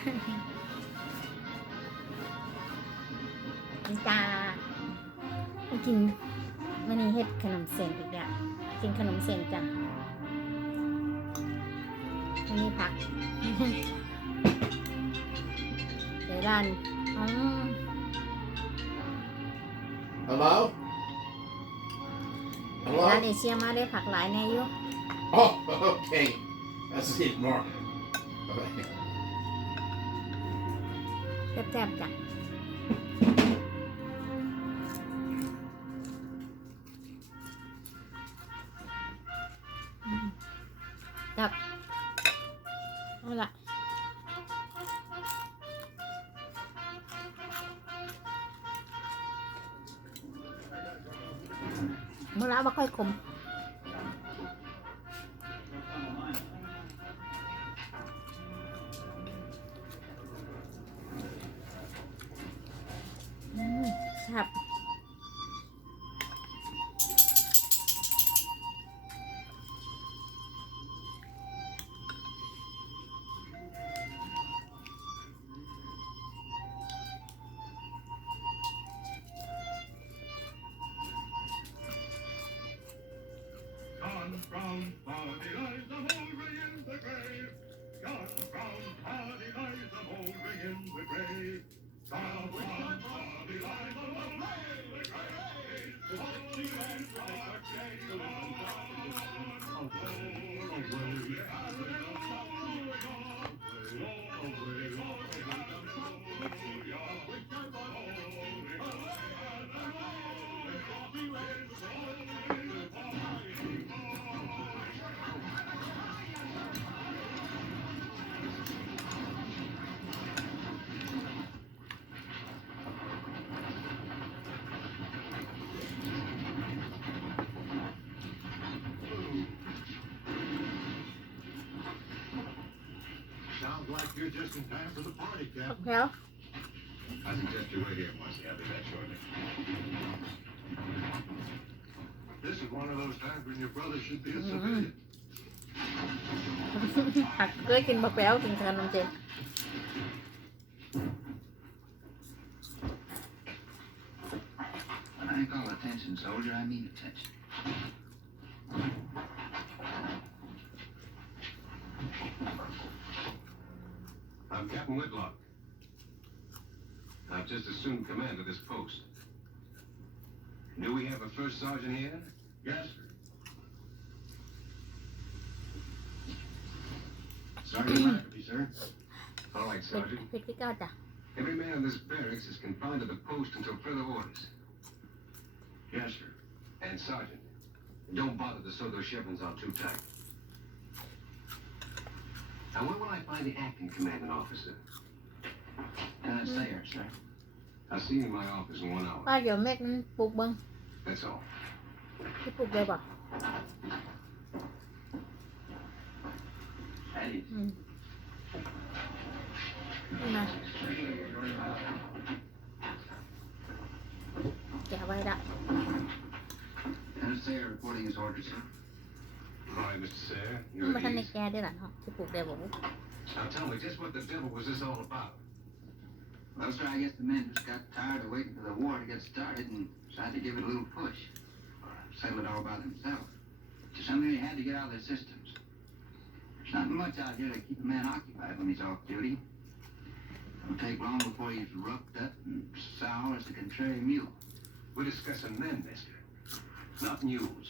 จ้ากินมันนี่เฮ็ดขนมเส้นอีกอ่ะกินขนมเส้นจ้ะนี่ผักเดี๋ยวร้านHello? ร้าน Hello? เอเชียมาได้ผักหลายแน่อยู่ Oh, okay. That's it, more. Okay. แซ่บๆจ้ะครับเอาล่ะเมื่อแล้วไม่ค่อยขมครับBrown, body lies a mouldering in the grave. John Brown, body lies a mouldering in the grave. John Brown, body lies a mouldering in the grave. Holy and dark day, Sounds like you're just in time for the party, ผัก Captain. แพ้ว I suggest you wait here, Marcy. I'll be back shortly. This is one of those times when your brother should be a civilian. ผักเคยกินผักแพ้วกินขนมเจน When I call attention, soldier, I mean attention. I'm Captain Whitlock. I've just assumed command of this post. Do we have a first sergeant here? Yes, sir. Sergeant McAfee, sir. All right, เผ็ด Sergeant. เผ็ดที่เก้าจ้ะ Every man in this barracks is confined to the post until further orders. Yes, sir. And Sergeant, don't bother to sew those chevrons on too tight. Now, where will I find the acting commanding officer? Lieutenant Sayer, sir. I'll see you in my office in 1 hour. ป้าเดี๋ยวแม่มันปลูกเบิ้ง That's all. ที่ปลูกเลยบ่ Hey. มาแกะไว้ละ Lieutenant Sayer reporting his orders, sir. Hi, Mr. Sayre. มัน You're มา at ทันใน ease. แกได้หรอเนาะที่ปลูกได้บ่ Now tell me, just what the devil was this all about? Well, sir, I guess the men just got tired of waiting for the war to get started and decided to give it a little push. Or settle it all by themselves. To some they had to get out of their systems. There's not much out here to keep a man occupied when he's off duty. It'll take long before he's roughed up and sour as a contrary mule. We're discussing men, mister, not mules.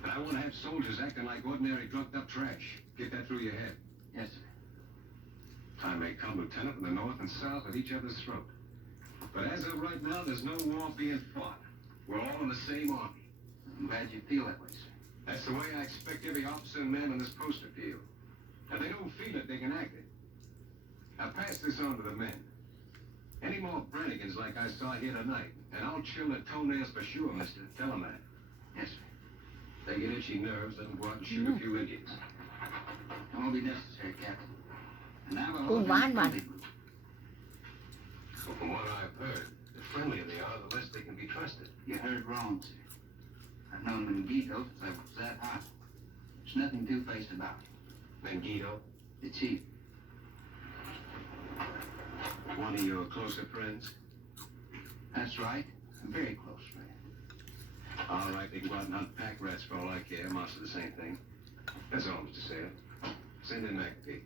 But I want to have soldiers acting like ordinary drugged-up trash. Get that through your head. Yes, sir. Time may come, Lieutenant, when the North and South at each other's throat. But as of right now, there's no war being fought. We're all in the same army. I'm glad you feel that way, sir. That's the way I expect every officer and man on this post to feel. If they don't feel it, they can act it. Now pass this on to the men. Any more Brannigans like I saw here tonight, and I'll chill their toenails for sure, mister. Tell them that. Yes, sir. They get itchy nerves, let them go out and shoot a few Indians. It won't be necessary, Captain. And now we'll Cũng ván mà. Well, from what I've heard, the friendlier they are, the less they can be trusted. You heard wrong, sir. I've known Menguito since I was that high. There's nothing two-faced about it. Menguito? The chief. One of your closer friends? That's right. A very close friend. All right, they can go out and hunt pack rats for all I care. Amounts to the same thing. That's all, Mr. Sayer. Send in McAfee.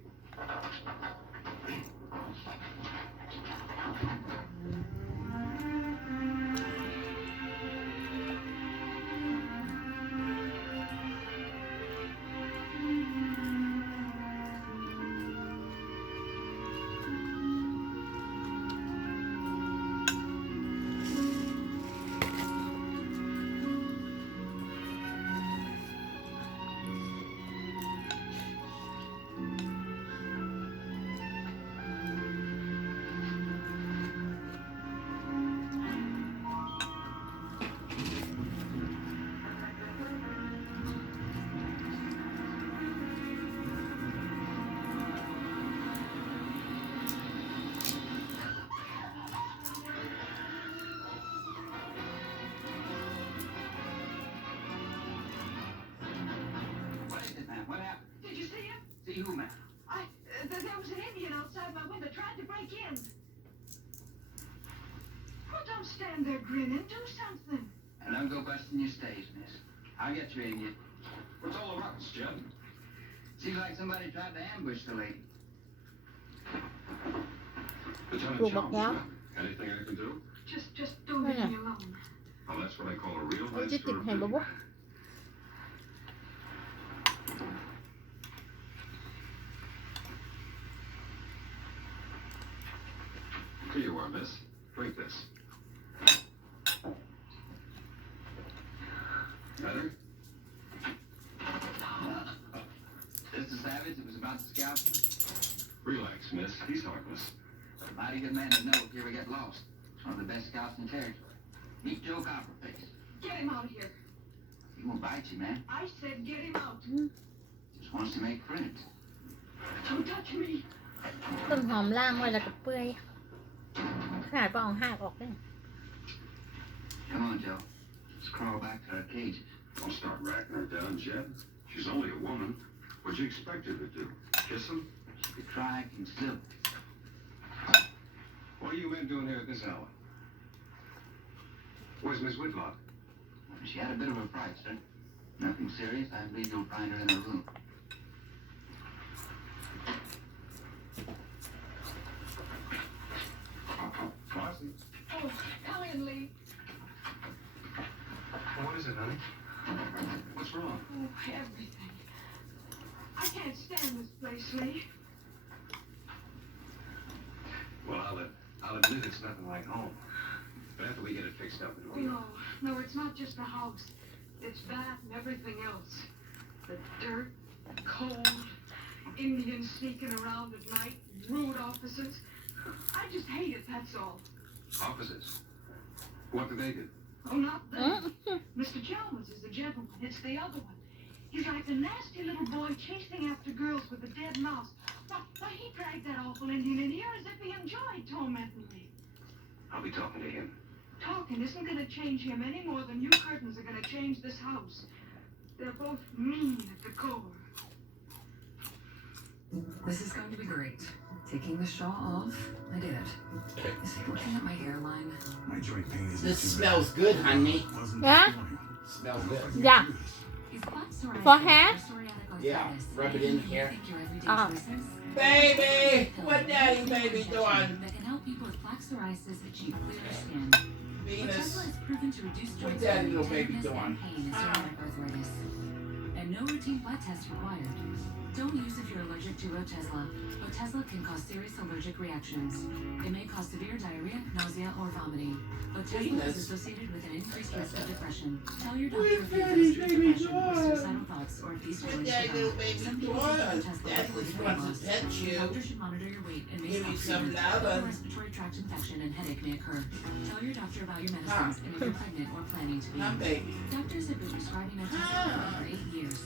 What is it, ma'am? What happened? Did you see him? See who, ma'am? There was an Indian outside my window trying to break in. Well, don't stand there grinning. Do something. And don't go busting your stays, miss. I'll get you, Indian. What's all the ruckus, Jeb? Seems like somebody tried to ambush the lady. Lieutenant Well, Jones, yeah. anything I can do? Just don't leave me alone. Well, that's what I call a real โอ้ย nice จะติด store ให้บ่ of บ่ Here you are, miss. Drink this. Better? Mr. Savage, it was about the scalping. Relax, miss. He's harmless. Mighty good man to know if you ever get lost. He's one of the best scouts in territory. Meet Joe Copperface. Get him out of here. He won't bite you, man. I said get him out. Just wants to make friends. Don't touch me. ต้นหอมล่างไว้แล้วก็เปื่อยขาดก็เอาหากออกได้ Come on, Joe. Let's crawl back to our cages. Don't start racking her down, Jeb. She's only a woman. What'd you expect her to do? Kiss him? She could try and still. What are you men doing here at this hour? Where's Miss Whitlock? She had a bit of a fright, sir. Nothing serious. I believe you'll find her in the room. Marcy? Oh, come in, Lee. What is it, honey? What's wrong? Oh, everything. I can't stand this place, Lee. Well, I'll admit it's nothing like home. But after we get it fixed up, it'll be... No, it's not just the house. It's that and everything else. The dirt, the cold, Indians sneaking around at night, rude officers. I just hate it, that's all. Officers? What do they do? Oh, not them. Mr. Chalmers is the gentleman. It's the other one. He's like a nasty little boy chasing after girls with a dead mouse. Why, he dragged that awful Indian in here as if he enjoyed tormenting me. I'll be talking to him. Talking isn't going to change him any more than you curtains are going to change this house. They're both mean at the core. This is going to be great. Taking the shawl off, I did it. Is he looking at my hairline? My joint pain is. This smells good, honey. Yeah? Smells good. Yeah. Is plaque psoriasis For hair? or psoriatic Yeah, arthritis rub it in anything you here. think your everyday Uh-huh. choices? Baby! What daddy baby doing? That can help people with plaque psoriasis achieve clearer skin. Venus. Otezla is proven to reduce What joint daddy pain, little baby tenderness, doing? and pain in psoriatic arthritis. And no routine blood test required. Don't use if you're allergic to Otezla. Otezla can cause serious allergic reactions. It may cause severe diarrhea, nausea, or vomiting. Otezla Venus. is associated with an increased risk of depression. Tell your What doctor if you have daddy history of baby depression or doing? suicidal thoughts or if these What feelings daddy little develop. baby Some doing? people take Otezla Daddy before just hearing wants loss. to pet The you. doctor should monitor your weight and may Give me stop some treatment. lovin'. A respiratory tract infection and headache may occur. Tell your doctor about your medicines and if you're pregnant or planning to be. Huh, baby? Doctors have been prescribing Otezla for 8 years.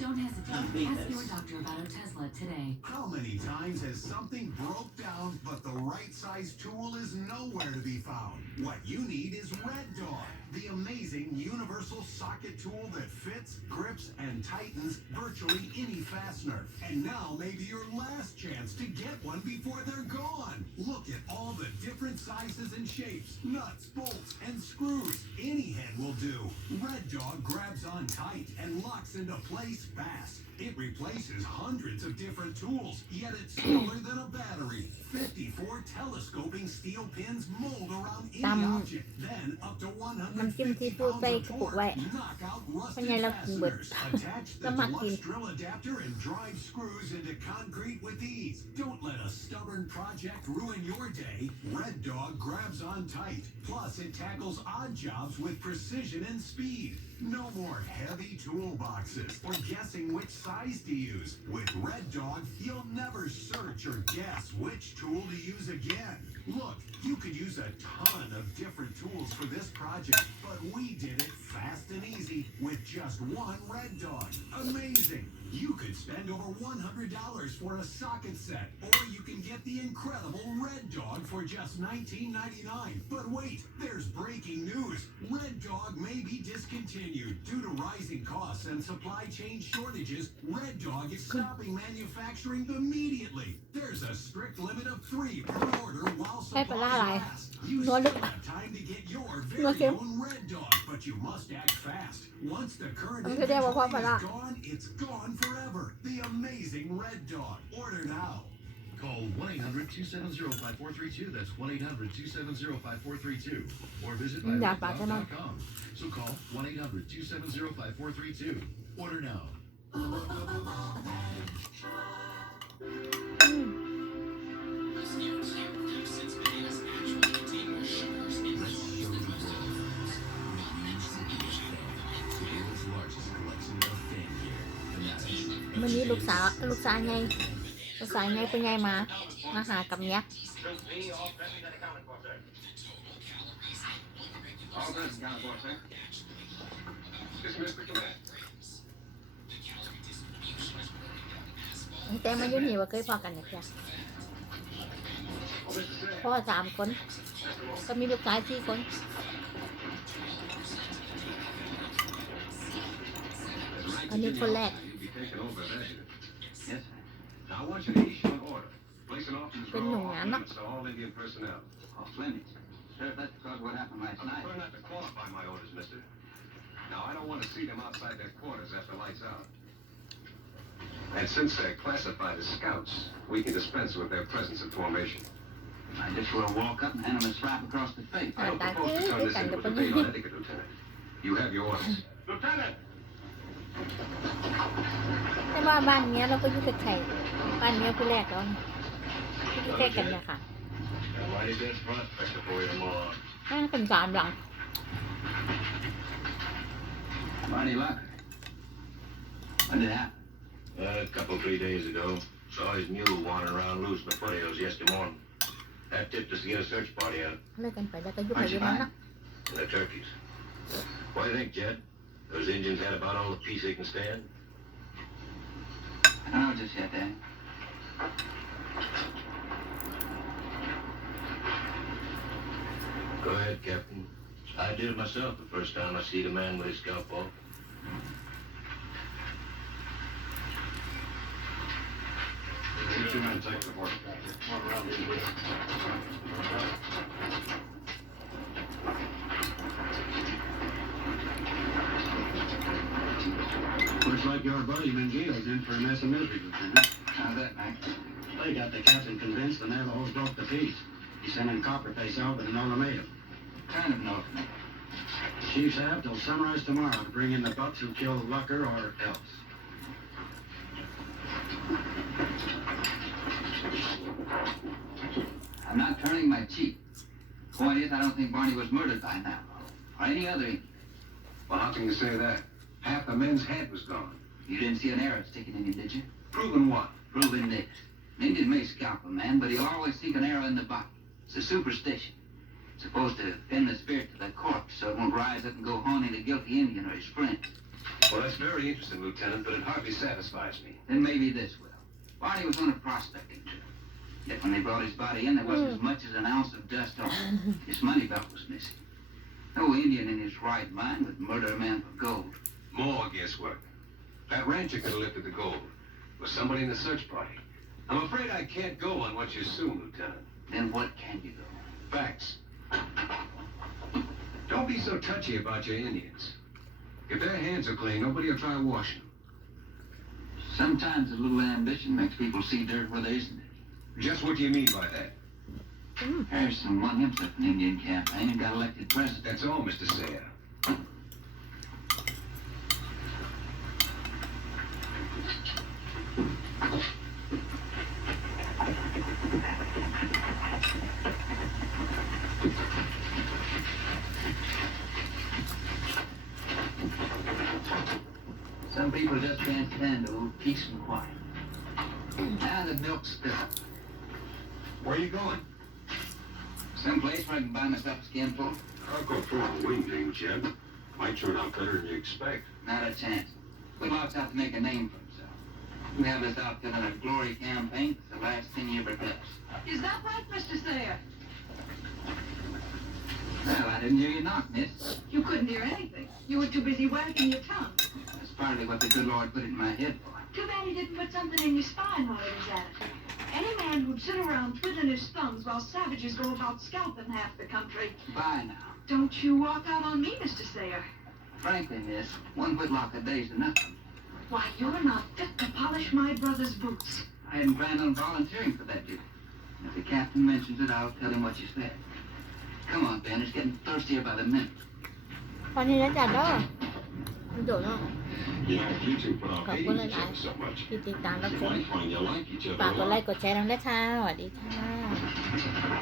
Don't hesitate. Ask your doctor about Otezla today. How many times has something broke down, but the right size tool is nowhere to be found? What you need is Red Dog, the amazing universal socket tool that fits fits, grips, and tightens virtually any fastener. And now may be your last chance to get one before they're gone. Look at all the different sizes and shapes, nuts, bolts, and screws. Any head will do. Red Dog grabs on tight and locks into place fast. It replaces hundreds of different tools, yet it's smaller than a battery. 54 telescoping steel pins mold around any object. Then up to 150 pounds of torque. Knock out rusted fasteners. Attach the deluxe drill adapter and drive screws into concrete with ease. Don't let a stubborn project ruin your day. Red Dog grabs on tight. Plus, it tackles odd jobs with precision and speed. No more heavy toolboxes or guessing which size to use. With Red Dog, you'll never search or guess which tool to use again. Look, you could use a ton of different tools for this project, but we did it fast and easy with just one Red Dog. Amazing! You could spend over $100 for a socket set, or you can get the incredible Red Dog for just $19.99. But wait, there's breaking news. Red Dog may be discontinued due to rising costs and supply chain shortages. Red Dog is stopping manufacturing immediately. There's a strict limit of 3 per order while supplies last. You still have time to get your very own Red Dog, but you must act fast. Once the current inventory is gone, it's gone forever. The amazing Red Dog. Order now. Call 1-800-270-5432. That's 1-800-270-5432. Or visit buyreddog.com. So call 1-800-270-5432. Order now. Mình đi lục xá ngayเป็นไงมาหากับเนี้ย All good, Counter Board, sir. Dismissed the command. แต่มันอยู่นี่ว่าเคยพอกันเนี่ยจ้ะพ่อ3 คนก็มีลูกชาย4 คน อันนี้คนแรก Yes, sir. Now I want you to issue an order. Place an officer's Bên roll nhùng off án đó. limits to all Indian personnel. Off limits. Sir, that's because what happened last I night. prefer not to qualify my orders, mister. Now, I don't want to see them outside their quarters after lights out. And since they're classified as scouts, we can dispense with their presence in formation. I just will walk up and hand him a slap across the face. I don't propose to turn this into a debate on etiquette, Lieutenant. You have your orders. Lieutenant! แต่ว่าบ้านเนี้ยเราก็อยู่กับใครบ้านเนี้ยผู้แรกแล้วอยู่ใกล้กันเนี่ยค่ะ Mighty good prospector for you tomorrow. นั่นเป็น3 หลัง Mighty luck. When did it happen? A couple, 3 days ago. Saw his mule wandering around loose in the foothills yesterday morning. That tipped us to get a search party out. เลิกกันไปแล้วก็อยู่ไปอยู่นั้นเนาะ And the turkeys. What do you think, Jed? Those Indians had about all the peace they can stand? I don't know just yet, Dad. Go ahead, Captain. I did it myself the first time I seen a man with his scalp off. Get your men take the horse back. Looks like your buddy Mangito's in for a mess of misery, Lieutenant. How's that, Mac? They got the captain convinced the Navajos broke the peace. He's sending Copperface out with an ultimatum. What kind of an ultimatum? Chiefs have till sunrise tomorrow to bring in the bucks who killed Lucker or else. I'm not turning my cheek. Point is, I don't think Barney was murdered by Navajo or any other Indian. Well, how can you say that? Half the men's head was gone. You didn't see an arrow sticking in you, did you? Proving what? Proving this. An Indian may scalp a man, but he'll always seek an arrow in the body. It's a superstition. It's supposed to pin the spirit to the corpse so it won't rise up and go haunting the guilty Indian or his friends. Well, that's very interesting, Lieutenant, but it hardly satisfies me. Then maybe this will. Barney was on a prospecting trip. Yet when they brought his body in, there wasn't as much as an ounce of dust on it. His money belt was missing. No Indian in his right mind would murder a man for gold. More guesswork. That rancher could have lifted the gold. Was somebody in the search party. I'm afraid I can't go on what you assume, Lieutenant. Then what can you do? Facts. Don't be so touchy about your Indians. If their hands are clean, nobody will try washing them. Sometimes a little ambition makes people see dirt where there isn't it. Just what do you mean by that? Harrison won himself an Indian campaign and got elected president. That's all, Mr. Sayer. Some people just can't stand a little peace and quiet. Now the milk's spilled. Where are you going? Someplace where I can buy myself a skinful. I'll go for a wing thing, Jeb. Might turn out better than you expect. Not a chance. Whitlock's out to make a name for himself. We have this outfit on a glory campaign for the last 10 years of us. Is that right, Mr. Sayer? Well, I didn't hear you knock, miss. You couldn't hear anything. You were too busy wagging your tongue. That's partly what the good Lord put it in my head for. Too bad he didn't put something in your spine while he was at it. Any man who'd sit around twiddling his thumbs while savages go about scalping half the country. Bye now. Don't you walk out on me, Mr. Sayer. Frankly, miss, one Whitlock a day's enough. Why, you're not fit to polish my brother's boots. I hadn't planned on volunteering for that duty. And if the captain mentions it, I'll tell him what you said. Come on, Ben, it's getting thirstier by the minute. ตอนนี้นะจ๊ะเด้อมันโดดเนาะ You know, you two put off Cậu hating có lên each lại. other so much. ที่ติดตามรับ You ชม might find you like each other ฝาก a กดไล lot. ค์กดแชร์น้องด้วยค่ะสวัสดีค่ะ